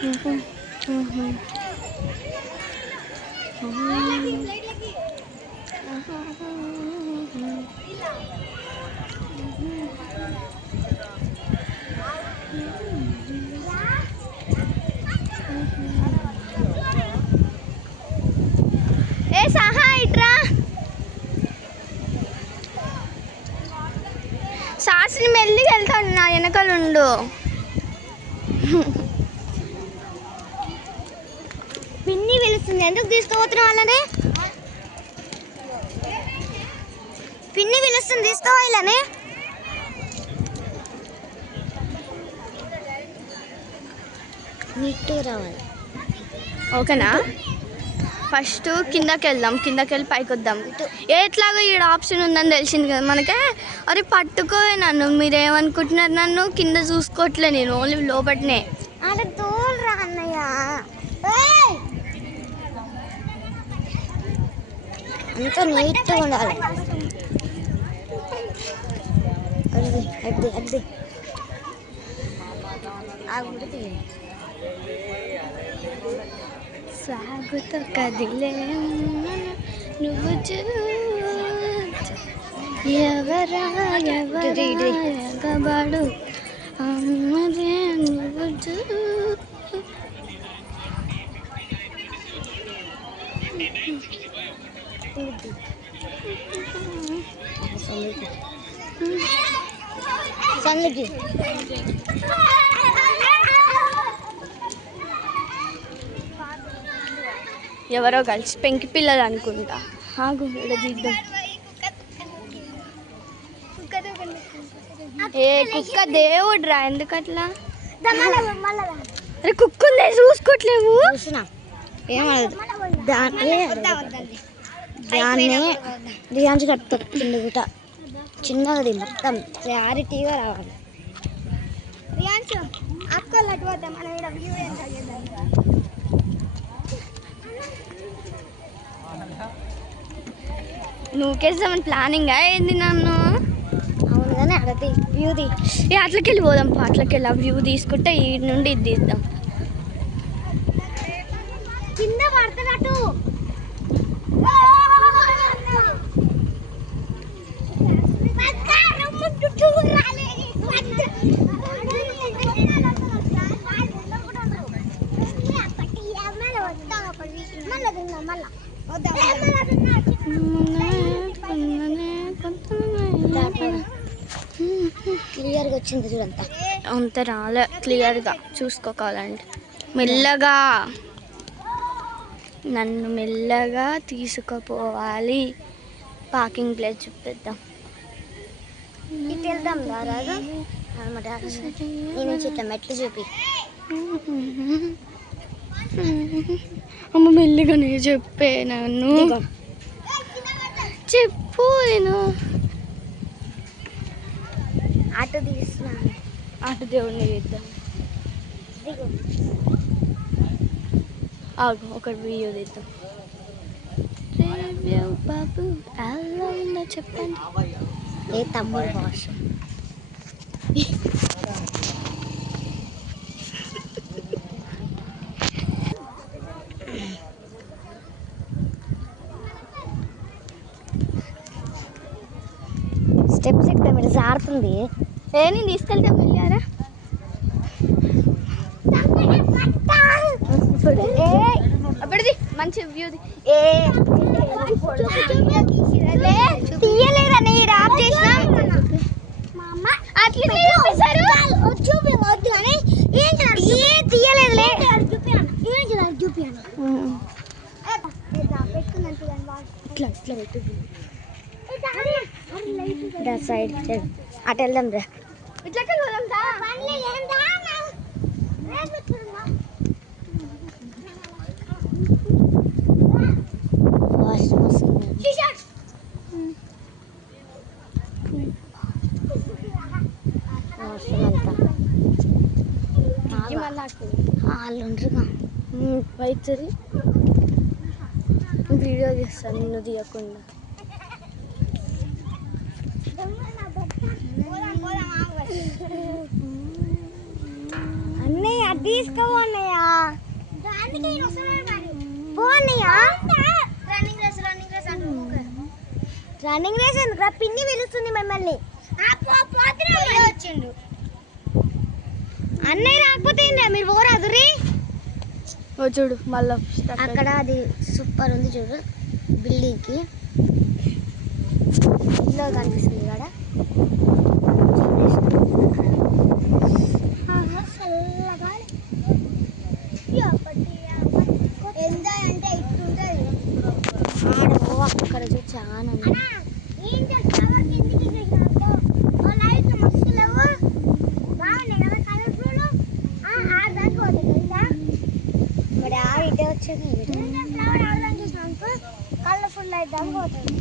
ఏ సహా ఇట్రా సాసిని మెల్లిగా వెళ్తాను నా వెనకలుండు పిన్ని పిలుస్తుంది ఎందుకు తీసుకుపోతున్నా వాళ్ళని పిన్ని పిలుస్తుంది తీసుకోవాలని నీట్గా రావాలి ఓకేనా ఫస్ట్ కిందకి వెళ్దాం కిందకి వెళ్ళి పైకి వద్దాం ఎట్లాగో ఈడ ఆప్షన్ ఉందని తెలిసింది కదా మనకే అరే పట్టుకోవే నన్ను మీరేమనుకుంటున్నారు నన్ను కింద చూసుకోవట్లే నేను ఓన్లీ లోపట్నే అరే దూరం రా అన్నయ్య అంతా నీట్గా ఉండాలి అడ్ది అడ్ది సాగుతో కదిలే నువ్వు ఎవరా ఎవరాడు అమ్మదే నువ్వు సంగతి ఎవరో కలిసి పెంకి పిల్లలు అనుకుంటా ఆగు ఇక్కడ దిద్దాం ఏ కుక్క దేవుడు రా ఎందుకట్లా అరే కుక్కుందే చూసుకోవట్లేవు దాన్ని కట్టుతారు చిన్నదిట చిన్నది మొత్తం క్లారిటీగా రావాలి నువ్వుకేసామని ప్లానింగ్ అయింది నన్ను అవును కానీ అడది వ్యూది ఏ అట్లకి వెళ్ళి పోదాం అట్లకి వెళ్ళి ఆ వ్యూ తీసుకుంటే ఈ నుండి ఇది తీద్దాం కింద పడుతున్నట్టు క్లియర్గా వచ్చింది చూడంతా అంత రాలే క్లియర్గా చూసుకోవాలంటే మెల్లగా నన్ను మెల్లగా తీసుకుపోవాలి పార్కింగ్ ప్లేస్ చూపిద్దాం ఇటు వెళ్దాం రాదు నేను ఇట్లా మెట్లు చూపి అమ్మ మెల్లిగా నేను చెప్పే నన్ను చెప్పు నేను ఆటో తీస్తున్నాను ఆటో దేవుడిని తీద్దాం ఆగు ఒకటి వీడియో తీద్దాం బాబు ఎలా ఉందో చెప్పండి ఏ తమ్ముడు భాష స్టెప్స్ ఎక్కుతాం మీరు జారుతుంది ఏ నేను తీసుకెళ్తాం వెళ్ళారా అప్పటిది మంచి వ్యూది తీయలేరా నేను ఆఫ్ చేసినా అట్లా తీయలేదులే ఇట్లా ఇట్లా పెట్టు సైడ్ అటు వెళ్దాం రా ఇట్లా వాళ్ళు ఉండరుగా వైద్యురి వీడియో తీస్తాను నిన్ను తీయకుండా అన్నయ్య తీసుకో అన్నయ్య రన్నింగ్ రేస్ ఎందుకు పిన్ని పిలుస్తుంది మిమ్మల్ని వచ్చిండు అన్నయ్య రాకపోతే మీరు పోరాదురి చూడు మళ్ళీ అక్కడ అది సూపర్ ఉంది చూడు బిల్డింగ్ కి ఇల్లు కనిపిస్తుంది కదా ఎంజాయ్ అంటే ఇట్లుంటది అక్కడ చూసి చాలా ఇటే వచ్చేది కలర్ఫుల్ అయితే పోతుంది